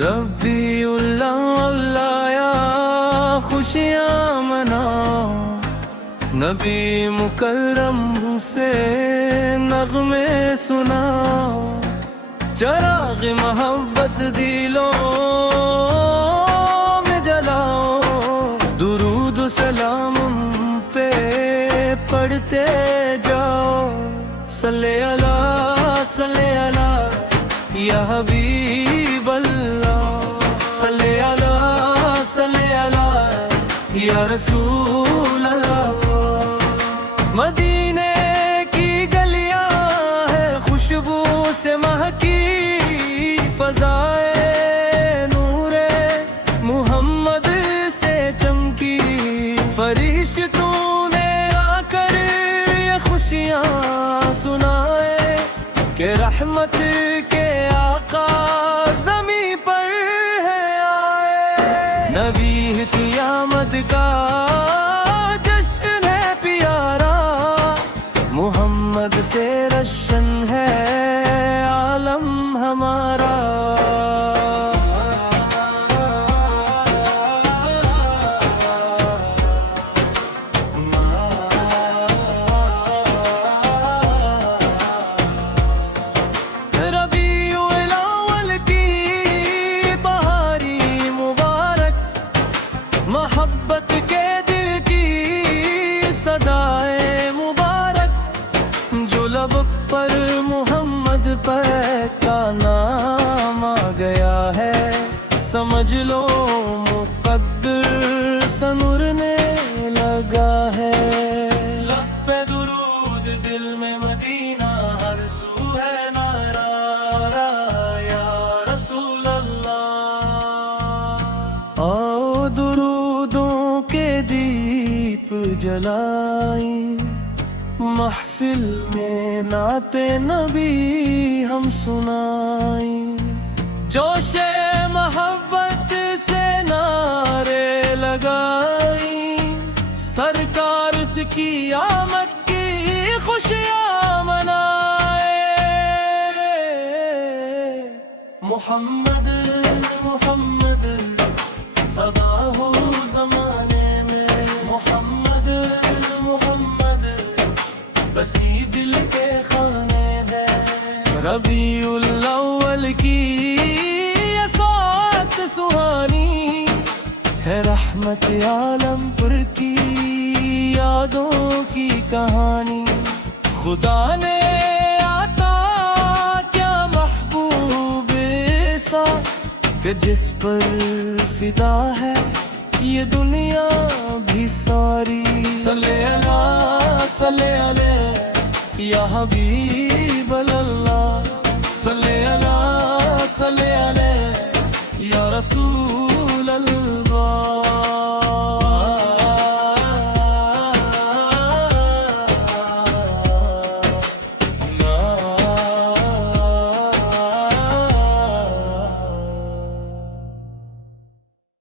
ربی اللہ یا خوشیاں مناؤ، نبی مکرم سے نغمے سناؤ، چراغ محبت دلوں میں جلاؤ، درود و سلام پہ پڑھتے جاؤ، صلی اللہ صلی اللہ یا حبیب اللہ، صلی اللہ صلی اللہ یا رسول اللہ۔ مدینے کی گلیاں ہے خوشبو سے مہکی، فضائے نور محمد سے چمکی، فرشتوں نے آ کر یہ خوشیاں سنائے کہ رحمت کے آقا زمین پر ہے آئے۔ نبی کی آمد کا جشن ہے پیارا، محمد سے روشن ہے عالم ہمارا۔ محبت کے دل کی صدائے مبارک، جو لب پر محمد پر کا نام آ گیا ہے، سمجھ لو مقدر سنورنے لگا ہے۔ لب پہ درود دل میں مدینہ، ہر سو ہے نعرہ یا رسول اللہ۔ آؤ درودوں کے دیپ جلائیں، محفل میں نعت نبی ہم سنائیں، جوش محبت سے نعرے لگائیں، سرکار اس کی آمد کی خوشیاں منائے۔ محمد محمد صدا ہو زمانے میں، محمد محمد بسی دل کے خانے میں، ربیع الاول کی یہ ساعت سہانی ہے، رحمت عالم پر کی یادوں کی کہانی۔ خدا نے عطا کیا محبوب ایسا کہ جس پر فدا ہے یہ دنیا بھی ساری، صلی اللہ صلی اللہ یا حبیب اللہ، صلی اللہ صلی اللہ یا رسول